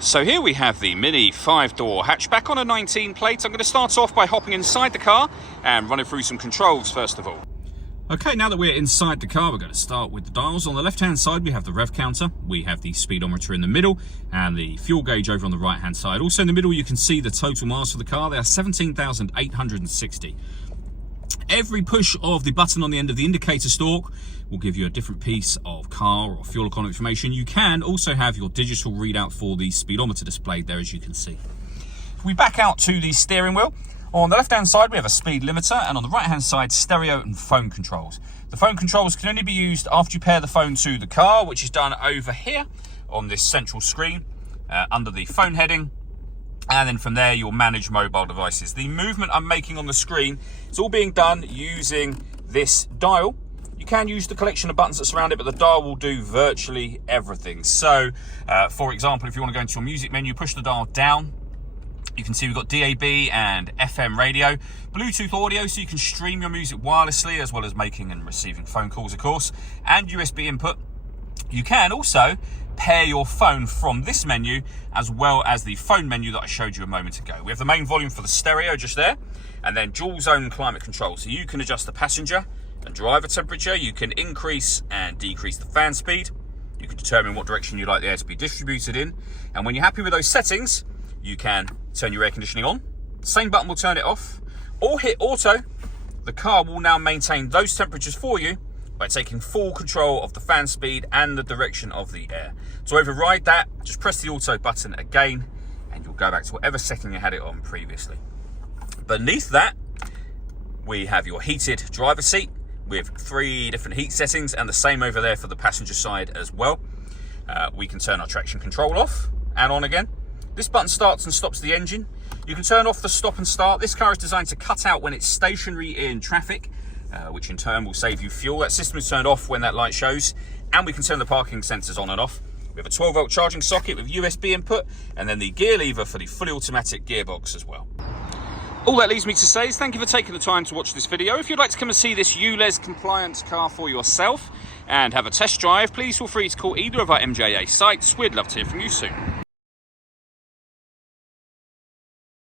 So here we have the Mini 5-door hatchback on a 19 plate. I'm going to start off by hopping inside the car and running through some controls first of all. Okay, now that we're inside the car, we're going to start with the dials. On the left-hand side, we have the rev counter, we have the speedometer in the middle, and the fuel gauge over on the right-hand side. Also in the middle, you can see the total miles for the car. They are 17,860. Every push of the button on the end of the indicator stalk will give you a different piece of car or fuel economy information. You can also have your digital readout for the speedometer displayed there, as you can see. If we back out to the steering wheel, on the left-hand side, we have a speed limiter, and on the right-hand side, stereo and phone controls. The phone controls can only be used after you pair the phone to the car, which is done over here on this central screen under the phone heading. And then from there, you'll manage mobile devices. The movement I'm making on the screen is all being done using this dial. You can use the collection of buttons that surround it, but the dial will do virtually everything. So, for example, if you want to go into your music menu, push the dial down. You can see we've got DAB and FM radio, Bluetooth audio, so you can stream your music wirelessly, as well as making and receiving phone calls, of course, and USB input. You can also pair your phone from this menu, as well as the phone menu that I showed you a moment ago. We have the main volume for the stereo just there, and then dual zone climate control. So you can adjust the passenger and driver temperature. You can increase and decrease the fan speed. You can determine what direction you'd like the air to be distributed in. And when you're happy with those settings, you can turn your air conditioning on. Same button will turn it off, or hit auto. The car will now maintain those temperatures for you by taking full control of the fan speed and the direction of the air. To override that, just press the auto button again, and you'll go back to whatever setting you had it on previously. Beneath that, we have your heated driver's seat with 3 different heat settings, and the same over there for the passenger side as well. We can turn our traction control off and on again. This button starts and stops the engine. You can turn off the stop and start. This car is designed to cut out when it's stationary in traffic, which in turn will save you fuel. That system is turned off when that light shows, and we can turn the parking sensors on and off. We have a 12-volt charging socket with USB input, and then the gear lever for the fully automatic gearbox as well. All that leaves me to say is thank you for taking the time to watch this video. If you'd like to come and see this ULEZ compliant car for yourself and have a test drive, please feel free to call either of our MJA sites. We'd love to hear from you soon.